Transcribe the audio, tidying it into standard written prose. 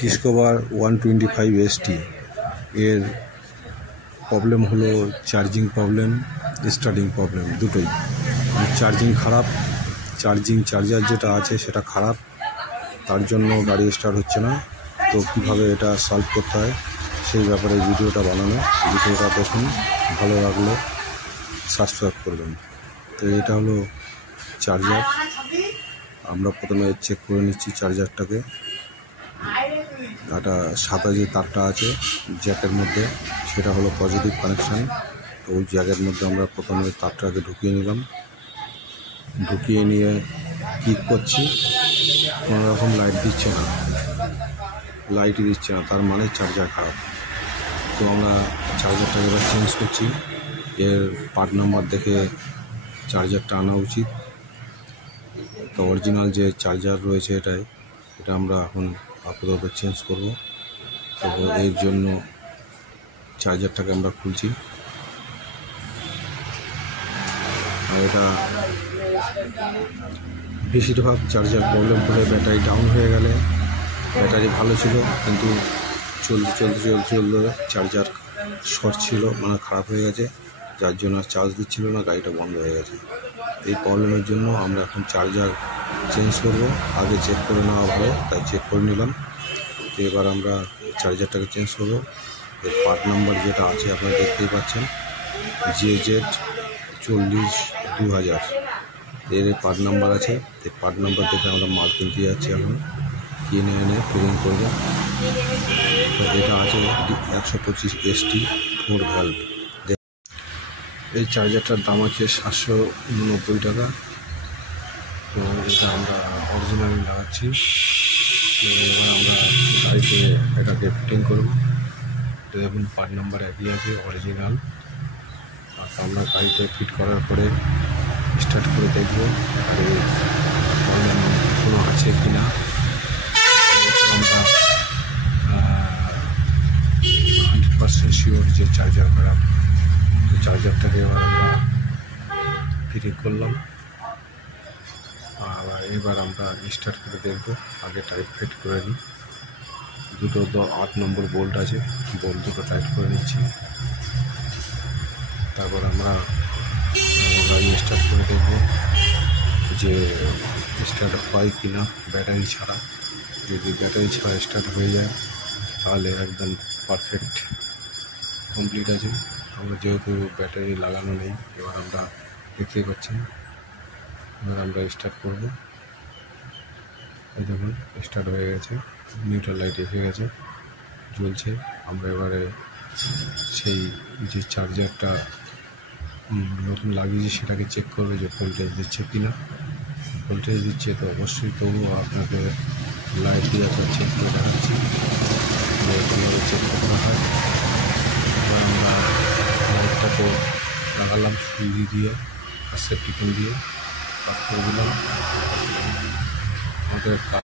Discover 125 ST এর problem হলো charging problem, starting problem দুটোই। চার্জিং খারাপ, চার্জার যেটা আছে সেটা খারাপ, তার জন্য গাড়ি স্টার্ট হচ্ছে না। তো কীভাবে এটা সলভ করতে হয় সেই ব্যাপারে ভিডিওটা বানানো। ভিডিওটা দেখুন, ভালো লাগলে সাবস্ক্রাইব করবেন। তো এটা হলো চার্জার। আমরা প্রথমে চেক করে নিচ্ছি চার্জারটাকে। একটা সাদা যে তারটা আছে জ্যাকের মধ্যে, সেটা হলো পজিটিভ কানেকশান। তো ওই জ্যাকের মধ্যে আমরা প্রথমে তারটাকে ঢুকিয়ে নিলাম। ঢুকিয়ে নিয়ে ক্লিক করছি, কোনো রকম লাইট দিচ্ছে না, তার মানে চার্জার খারাপ। তো আমরা চার্জারটাকে এবার চেঞ্জ করছি। এর পার্ট নাম্বার দেখে চার্জারটা আনা উচিত। তো অরিজিনাল যে চার্জার রয়েছে এটা আমরা এখন আপাতত চেঞ্জ করব। তো এর জন্য চার্জারটাকে আমরা খুলছি। আর এটা বেশিরভাগ চার্জার প্রবলেম হলে ব্যাটারি ডাউন হয়ে গেলে, ব্যাটারি ভালো ছিল কিন্তু চলতে চার্জার শর্ট ছিল, মানে খারাপ হয়ে গেছে, যার জন্য আর চার্জ দিচ্ছিল না, গাড়িটা বন্ধ হয়ে গেছে। এই প্রবলেমের জন্য আমরা এখন চার্জার চেঞ্জ করব। আগে চেক করে নেওয়া ভালো, তাই চেক করে নিলাম। তো এবার আমরা চার্জারটাকে চেঞ্জ করব। এর পার্ট নাম্বার যেটা আছে আপনারা দেখতেই পাচ্ছেন, JZ402000 এর পার্ট নাম্বার আছে। এই পার্ট নাম্বার দেখে আমরা মাল কিনতে যাচ্ছি, এখন কিনে এনে ফিটিং করব। তো এটা আছে 125 ST 4 ভ্যালভ। এই চার্জারটার দাম আছে 789 টাকা। তো এটা আমরা অরিজিনাল লাগাচ্ছি। আমরা গাড়িতে এটাকে ফিটিং করব। তো দেখুন পার্ট নাম্বার একই আছে, অরিজিনাল। আর আমরা গাড়িতে ফিট করার পরে স্টার্ট করে দেখব গাড়ির প্রবলেম কোনো আছে কি না। আমরা 100% শিওর যে চার্জার খারাপ। তো চার্জারটাকে এবার আমরা ফিটিং করলাম। আর এবার আমরা স্টার্ট করে দেখব। আগে টাইট ফিট করে নিই। দুটো 8 নম্বর বোল্ট আছে, বোল্ট দুটো টাইট করে নিচ্ছি। তারপর আমরা গাড়ি স্টার্ট করে দেখব যে স্টার্ট হয় কি না ব্যাটারি ছাড়া। যদি ব্যাটারি ছাড়া স্টার্ট হয়ে যায় তাহলে একদম পারফেক্ট কমপ্লিট আছে। আমরা যেহেতু ব্যাটারি লাগানো নেই, এবার আমরা দেখতে পাচ্ছি। এবার আমরা স্টার্ট করব। এই দেখুন স্টার্ট হয়ে গেছে, নিউট্রাল লাইট এসে গেছে, জ্বলছে। আমরা এবারে সেই যে চার্জারটা নতুন লাগিয়েছি সেটাকে চেক করবে যে ভোল্টেজ দিচ্ছে কিনা। ভোল্টেজ দিচ্ছে তো অবশ্যই, তবুও আপনাকে লাইট দিয়ে একবার চেক করে দেখাচ্ছি যে কীভাবে চেক করতে হয়। এবার আমরা লাইটটাকে লাগালাম সুইচ দিয়ে আর সেফটি পিন দিয়ে কাট করে দিলাম। আমাদের